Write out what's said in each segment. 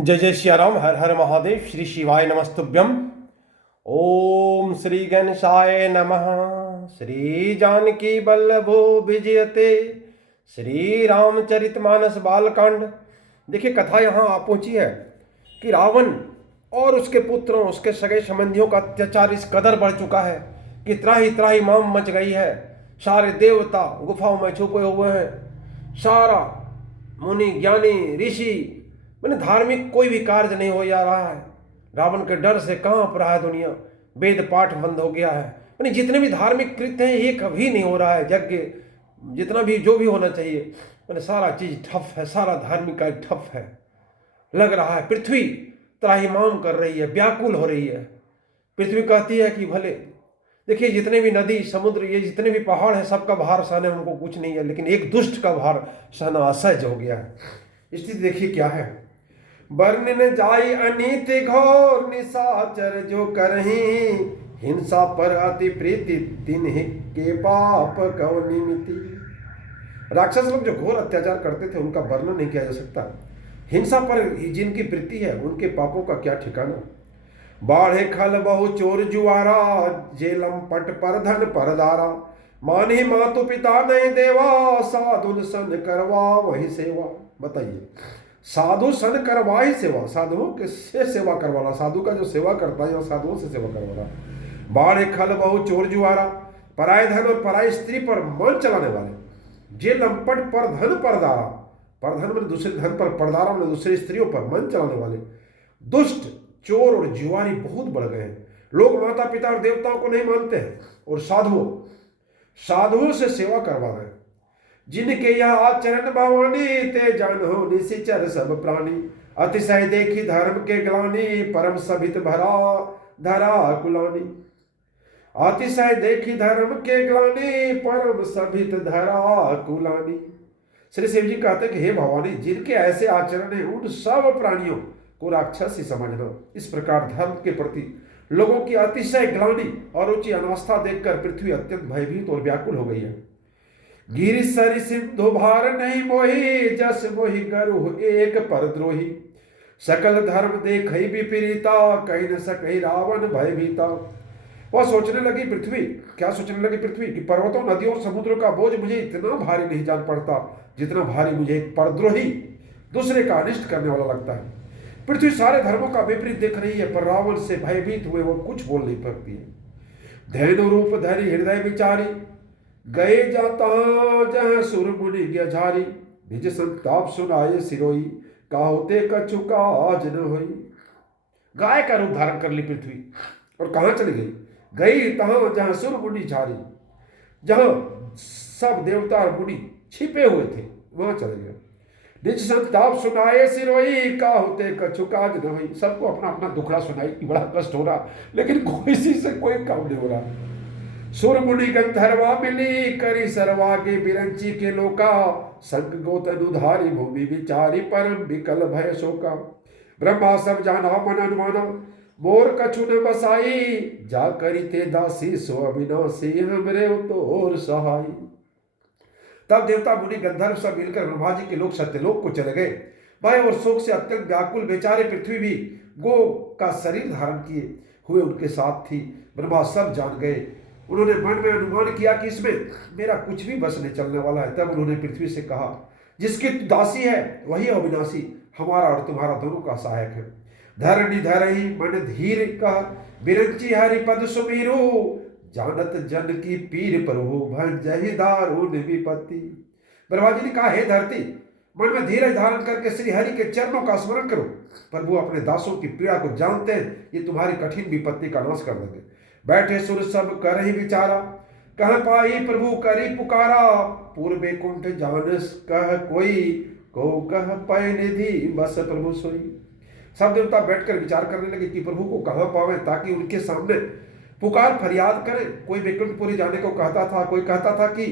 जय जय श्री राम। हर हर महादेव। श्री शिवाय नमस्तुभ्यम। ओम श्री गणेशाय नमः। श्री जानकी वल्लभो विजयते। श्री रामचरितमानस बालकांड। देखिए, कथा यहाँ आ पहुंची है कि रावण और उसके पुत्रों, उसके सगे संबंधियों का अत्याचार इस कदर बढ़ चुका है कि त्राही त्राही माम मच गई है। सारे देवता गुफाओं में छुपे हुए हैं। सारा मुनि ज्ञानी ऋषि, मैंने धार्मिक कोई भी कार्य नहीं हो जा रहा है। रावण के डर से कांप रहा है दुनिया। वेद पाठ बंद हो गया है। मैंने जितने भी धार्मिक कृत्य हैं ये कभी नहीं हो रहा है। यज्ञ जितना भी जो भी होना चाहिए, मैंने सारा चीज ठप है। सारा धार्मिक कार्य ठप है। लग रहा है पृथ्वी त्राहिमाम कर रही है, व्याकुल हो रही है। पृथ्वी कहती है कि भले देखिए, जितने भी नदी समुद्र, ये जितने भी पहाड़ हैं, सबका भार सहने हमको कुछ नहीं है, लेकिन एक दुष्ट का भार सहना असहज हो गया है। स्थिति देखिए क्या है। वर्णन जाई अनीति घोर निशाचर जो करही, हिंसा पर अति प्रीति तिन्हि के पाप कौ निमिति। राक्षस लोग जो घोर अत्याचार करते थे उनका वर्णन नहीं किया जा सकता। हिंसा पर जिनकी प्रीति है उनके पापों का क्या ठिकाना। बाढ़े खल बहु चोर जुआरा, जेलम पट पर धन परदारा। मानी मातु पिता नहीं देवा, साधु सन करवा वही सेवा। बताइए, साधु सन करवा ही सेवा, साधुओं के से सेवा करवाना। साधु का जो सेवा करता है साधुओं से सेवा करवाना। बाढ़े खल बहु चोर जुआरा, पराय धन और पराय स्त्री पर मन चलाने वाले। जे लंपट पर धन परदारा, परधन में दूसरे धन पर, परदारा में दूसरी स्त्रियों पर मन चलाने वाले। दुष्ट चोर और जुआरी बहुत बढ़ गए हैं। लोग माता पिता और देवताओं को नहीं मानते हैं और साधुओं से सेवा करवा रहे हैं। जिनके यह आचरण भवानी, ते जानो निशिचर सब प्राणी। अतिशय देखी धर्म के ग्लानी, परम सभित भरा धरा कुलानी। अतिशय देखी धर्म के ग्लानी, परम सभित धरा कुलानी। श्री शिव जी कहते हैं कि हे भवानी, जिनके ऐसे आचरण है उन सब प्राणियों को राक्षस ही समझना। इस प्रकार धर्म के प्रति लोगों की अतिशय ग्लानि और ऊंची अनास्था देखकर पृथ्वी अत्यंत भयभीत और व्याकुल हो गई है। गिरि सरि सिंधु भार नहीं मोही, जस मोहि गरु एक परद्रोही। सकल धर्म देख विपरीता, कहीं न सकहि रावण भयभीता। वह सोचने लगी पृथ्वी, क्या सोचने लगी पृथ्वी कि पर्वतों नदियों और समुद्रों का बोझ मुझे इतना भारी नहीं जान पड़ता जितना भारी मुझे एक परद्रोही दूसरे का अनिष्ट करने वाला लगता है। पृथ्वी सारे धर्मों का विपरीत देख रही है, पर रावण से भयभीत हुए वो कुछ बोल नहीं पाती है। धैनु रूप धरि हृदय विचारी, गए जाता जहाँ सुर मुनि गजारी। निज संताप सुनाए सिरोई, काहुते कछु काज न होई। गाय का रूप धारण कर ली पृथ्वी और कहाँ चली गई? गई तहाँ जहाँ सुर मुनि झारी, जहाँ सब देवता और मुनि छिपे हुए थे वहां चले गए। निज संताप सुनाए सिरोई, काहुते कछु काज न होई। सबको अपना अपना दुखड़ा सुनाई कि बड़ा कष्ट हो रहा, लेकिन किसी से कोई काम नहीं हो रहा। सुर मुनि गंधर्वा मिली, करी सरवा के बिरंची के लोका। संग गोतन उधारी भूमि विचारी, परम विकल भय शोका। ब्रह्मा सब जाना मन अनुमाना, मोर कछु न बसाई। जा करी ते दासी सो अविनाशी, हमरे तोर सहाय। तब देवता मुनि गंधर्व सब मिलकर ब्रह्मा जी के लोग सत्यलोक को चले गए। भय और शोक से अत्यंत व्याकुल बेचारे पृथ्वी भी गो का शरीर धारण किए हुए उनके साथ थी। ब्रह्मा सब जान गए। उन्होंने मन में अनुमान किया कि इसमें मेरा कुछ भी बस नहीं चलने वाला है। तब उन्होंने पृथ्वी से कहा, जिसकी दासी है वही अविनाशी, हमारा और तुम्हारा दोनों का सहायक है। धरणी धरही मन धीर कह, बिरंची हरि पद सुमीरू। जानत जन की पीर प्रभु, भंजहि दारुण विपत्ति। ब्रह्मा जी ने कहा, हे धरती, मन में धीरज धारण करके श्री हरि के चरणों का स्मरण करो। प्रभु अपने दासों की पीड़ा को जानते हैं, ये तुम्हारी कठिन विपत्ति का नाश कर देंगे। बैठे सुर सब कर ही विचारा, कह पाई प्रभु करी पुकारा। पूर्वे कुंठ जानस कह कोई, को कह पाए निधि बस प्रभु सोई। सब देवता बैठकर विचार करने लगे कि प्रभु को कहाँ पावे, ताकि उनके सामने पुकार फरियाद करें। कोई वैकुंठपुरी जाने को कहता था, कोई कहता था कि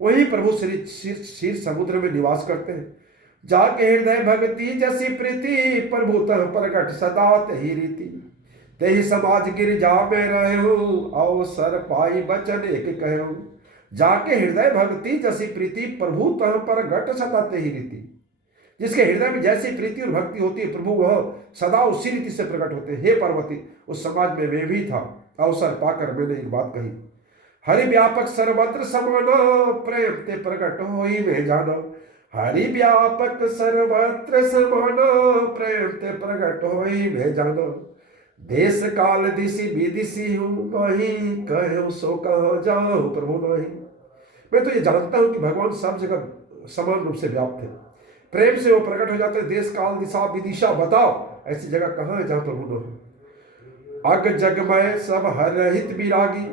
वही प्रभु क्षीर समुद्र में निवास करते हैं। जाके हृदय भक्ति जैसी प्रीति, प्रभु तह प्रगट सदा तही रीति। तेहि समाज गिरिजा में रहो, अवसर पाई बचन एक कहो। जाके हृदय भक्ति जैसी प्रीति, प्रभु तह प्रगट सदा तही रीति। जिसके हृदय में जैसी प्रीति और भक्ति होती है, प्रभु वह सदा उसी रीति से प्रकट होते हैं। हे पार्वती, उस समाज में मैं भी था। अवसर पाकर मैंने एक बात कही, हरि व्यापक सर्वत्र समाना, प्रेम ते प्रकट होई में जाना। हरि व्यापक सर्वत्र समाना, प्रेम ते प्रकट होई में जाना। देश काल दिशि विदिशि हूँ, माही कहो सो कहाँ जाऊँ प्रभु नाही। मैं तो ये जानता हूं कि भगवान सब जगह समान रूप से व्याप्त है। प्रेम से वो प्रकट हो जाते हैं। देश काल दिशा विदिशा बताओ, ऐसी जगह कहाँ है जहां प्रभु न हो। अग जगमय सब हर रहित विरागी,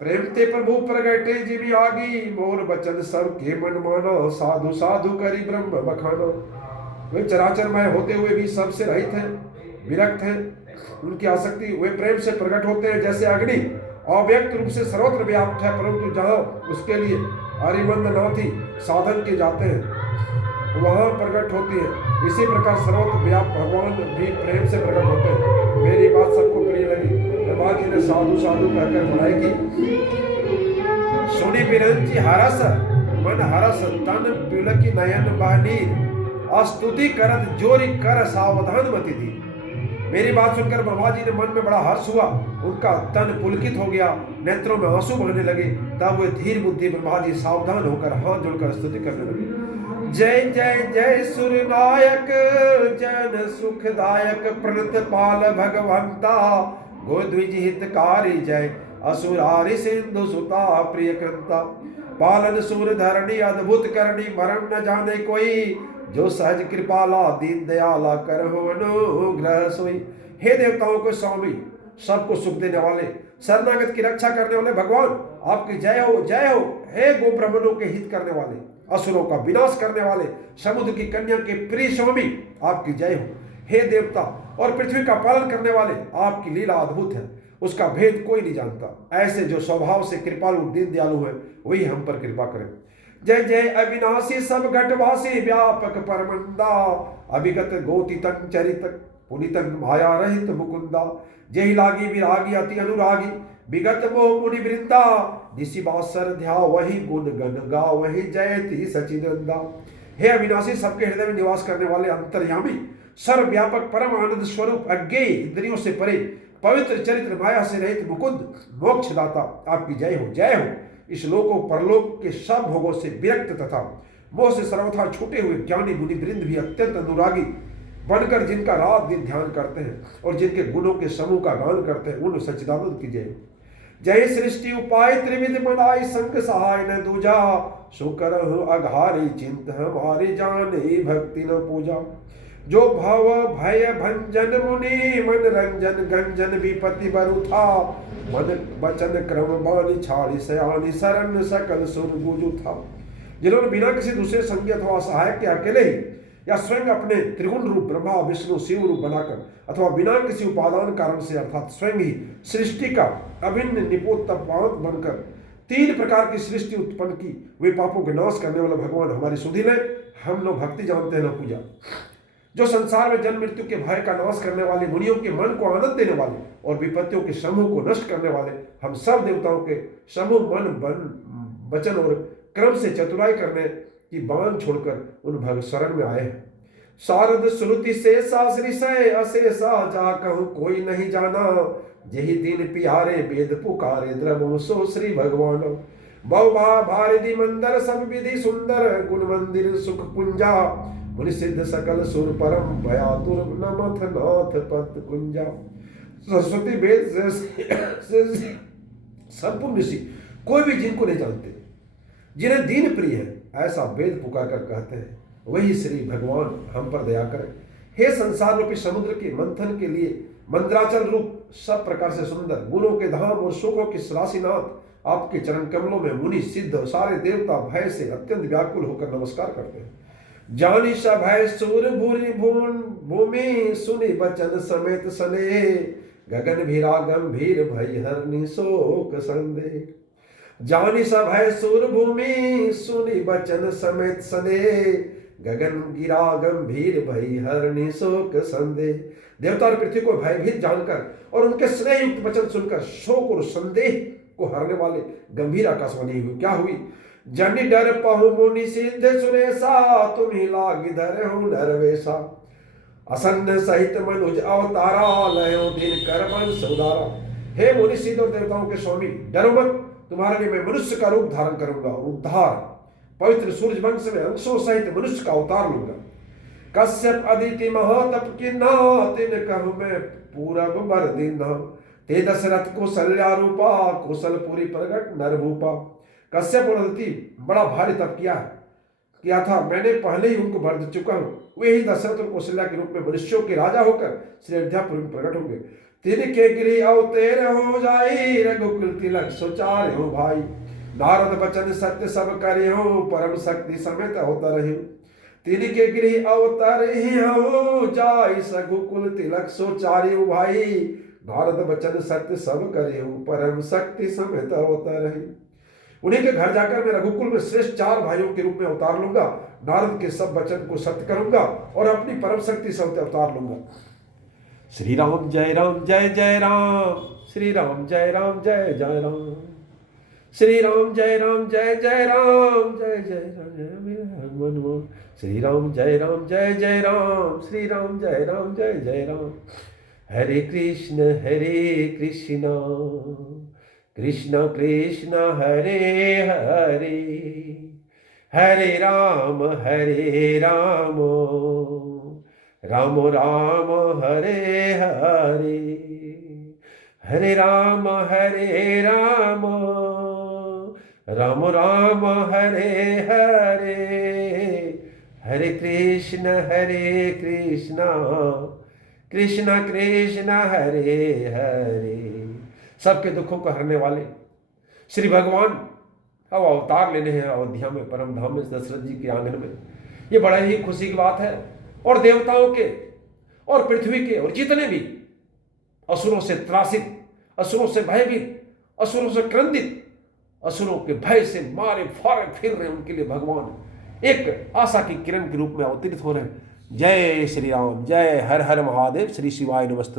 प्रेम ते प्रभु प्रगटे जिमि आगी। मोर बचन सब के मन माना, साधु साधु करी ब्रह्म बखाना। वे चराचरमय होते हुए भी सबसे रहित हैं, विरक्त हैं। उनकी आसक्ति वे प्रेम से प्रकट होते हैं जैसे अग्नि अव्यक्त रूप से सर्वत्र व्याप्त है, परंतु जहां उसके लिए आर्यमंद नाथी साधन के जाते हैं वहां प्रकट होती है। इसी प्रकार सर्वत्र व्याप्त भगवान भी प्रेम से प्रकट होते हैं। मेरी बात सबको प्रिय लगी। ब्रह्मा जी ने साधु साधु कहकर बड़ाई की। सुनी बिरंची हरस मन हरस, तन बिलकी नयन बहनीर। स्तुति करत जोरी कर सावधान मति दी। मेरी बात सुनकर ब्रह्मा जी ने मन में बड़ा हर्ष हुआ, उनका तन पुलकित हो गया, नेत्रों में आंसू बहने लगे। तब वे धीर बुद्धि ब्रह्मा जी सावधान होकर हाथ जोड़कर स्तुति करने लगे। जय जय जय सूर्यनायक, जन सुखदायक, प्रणत पाल भगवंता, गोद्विज हितकारी जय। असुरारि सिंधु सुता प्रिय कृंता, पालन सूर धरणी अद्भुत करणी, मरण न जाने कोई। जो सहज कृपाला दीन दयाला, करहो अनुग्रह सोई। हे देवताओं के स्वामी, सबको सुख देने वाले, शरणागत की रक्षा करने वाले भगवान, आपकी जय हो जय हो। हे गो ब्राह्मणों के हित करने वाले, असुरों का विनाश करने वाले, समुद्र की कन्या के प्रिय स्वामी, आपकी जय हो। हे देवता और पृथ्वी का पालन करने वाले, आपकी लीला अद्भुत है, उसका भेद कोई नहीं जानता। ऐसे जो स्वभाव से कृपालु दीन दयालु है, वही हम पर कृपा करें। जय जय अविनाशी सब घटवासी, व्यापक परमंदा, अभिगत गोति तंग चरित, पुनितंग माया रहित मुकुंदा। जय लागी विरागी अति अनुरागी, विगत मोह मुनि वृंदा। निशि बासर ध्या वही गुण गण गा, वही जयति सचिनंदा। हे अविनाशी, सबके हृदय में निवास करने वाले, अंतर्यामी, सर्वव्यापक, परम आनंद स्वरूप, अज्ञेय, इंद्रियों से परे, पवित्र चरित्र, माया से रहित मुकुंद, मोक्षदाता, आपकी जय हो जय हो। इस लोक और परलोक के सब भोगों से विरक्त तथा मोह से सर्वथा छूटे हुए ज्ञानी मुनि वृंद भी अत्यंत अनुरागी बनकर जिनका रात दिन ध्यान करते हैं और जिनके गुणों के समूह का गान करते हैं, उन सच्चिदानंद की जय। जय सृष्टि उपाय त्रिविध बनाई, संग सहाय न दूजा। शुकर अघारी चिंत हमारी, जाने भक्ति न पूजा। जो भव भय भंजन मुनि, मन रंजन गंजन विपति बरु था। मन वचन क्रम बानी छाड़ी, सयानी शरण सकल सुर गुजु था। जिन्होंने बिना किसी दूसरे संगी अथवा सहायक के अकेले ही या स्वयं अपने त्रिगुण रूप ब्रह्मा विष्णु शिव रूप बनाकर अथवा बिना किसी उपादान कारण से अर्थात स्वयं ही सृष्टि का अभिन्न निपोत्पाद बनकर तीन प्रकार की सृष्टि उत्पन्न की, वे पापों के नाश करने वाले भगवान हमारी सुधि ले। हम लोग भक्ति जानते हैं न पूजा। जो संसार में जन्म मृत्यु के भय का नाश करने वाले, मुनियों के मन को आनंद देने वाले और विपत्तियों के समूह को नष्ट करने वाले, हम सब देवताओं के समूह मन वचन और क्रम से चतुराई करने की बाण छोड़कर उन भग शरण में आए हैं। शारद श्रुति से साश्रिशय अशेषा, जा कहूं कोई नहीं जाना। यही दिन पिहारे वेद पुकारे, द्रवो सो श्री भगवान। बहुभा भारती मंदर सब विधि सुंदर, गुण मंदिर सुख पुंजा। मुनि सिद्ध सकल सुर परम, भयातुर नमथ नाथ पत कुंजा। सरस्वती वेद संपूर्ण ऋषि कोई भी जिनको नहीं जानते, जिन्हें दीन प्रिय है, ऐसा वेद पुकार कर कहते हैं, वही श्री भगवान हम पर दया करें। हे संसार रूपी समुद्र के मंथन के लिए मंद्राचल रूप सब प्रकार से सुंदर, गुणों के धाम और सुखों के राशिनाथ, आपके चरण कमलों में मुनि सिद्ध सारे देवता भय से अत्यंत व्याकुल होकर नमस्कार करते हैं। जानी सभय सूर भूरि भून भूमि, सुनि बचन समेत सने। गगन भीरा गंभीर भय हरनि शोक संदेह। जानी सभय सूर भूमि, सुनि बचन समेत सने। गगन गिरा गंभीर भई हरनि शोक संदेह। देवता और पृथ्वी को भयभीत जानकर और उनके स्नेह युक्त वचन सुनकर शोक और संदेह को हरने वाले गंभीर आकाशवाणी हुई। क्या हुई? जनि डर पहु मुनि सिद्ध सुरेशा तुम ही लाग धर हो नरवेशा असन्न सहित मनुज अवतारा लयो दिन कर मन सौदारा। हे मुनि सिद्ध और देवताओं के स्वामी, डरो मत, तुम्हारे लिए मैं मनुष्य का रूप धारण करूंगा और उद्धार पवित्र सूर्य वंश में अंशों सहित मनुष्य का अवतार लूंगा। कश्यप अदिति महातप किन्ना तिन कहु मैं पूरब बर दीन्हा ते दशरथ कौशल्या रूपा कौशलपुरी प्रगट नरभूपा। कश्यप और अदिति बड़ा भारी तप किया था, मैंने पहले ही उनको वर दे चुका हूँ। वे ही दशरथ और कौशल्या के रूप में मनुष्यों के राजा होकर श्री अयोध्यापुर में प्रकट होंगे। तिनके गिरि अवतेर हो जाई रघुकुल तिलक सुचारे हो भाई। नारद बचन सत्य सब करे हो परम शक्ति समेत होता रहे। तिनके गिरि अवतार ही हो जाई रघुकुल तिलक सुचारे हो भाई। नारद बचन सत्य सब करे हो परम शक्ति समेत होता रहे। उन्हीं के घर जाकर मैं रघुकुल में श्रेष्ठ 4 भाइयों के रूप में अवतार लूंगा। नारद के सब वचन को सत्य करूंगा और अपनी परम शक्ति से अवतार लूंगा। श्री राम जय राम जय जय राम, श्री राम जय राम जय जय राम, श्री राम जय राम जय जय राम, जय जय राम, श्री राम जय राम जय जय राम, श्री राम जय राम जय जय राम। हरे कृष्ण कृष्ण कृष्ण हरे हरे, हरे राम राम राम हरे हरे, हरे राम राम राम हरे हरे, हरे कृष्ण कृष्ण कृष्ण हरे हरे। सबके दुखों को हरने वाले श्री भगवान अब अवतार लेने हैं अयोध्या में, परम धाम में, दशरथ जी के आंगन में। ये बड़ा ही खुशी की बात है। और देवताओं के और पृथ्वी के और जितने भी असुरों से त्रासित, असुरों से भयभीत, असुरों से क्रंदित, असुरों के भय से मारे फारे फिर रहे, उनके लिए भगवान एक आशा की किरण के रूप में अवतरित हो रहे हैं। जय श्री राम, जय हर हर महादेव, श्री शिवाय नमस्ते।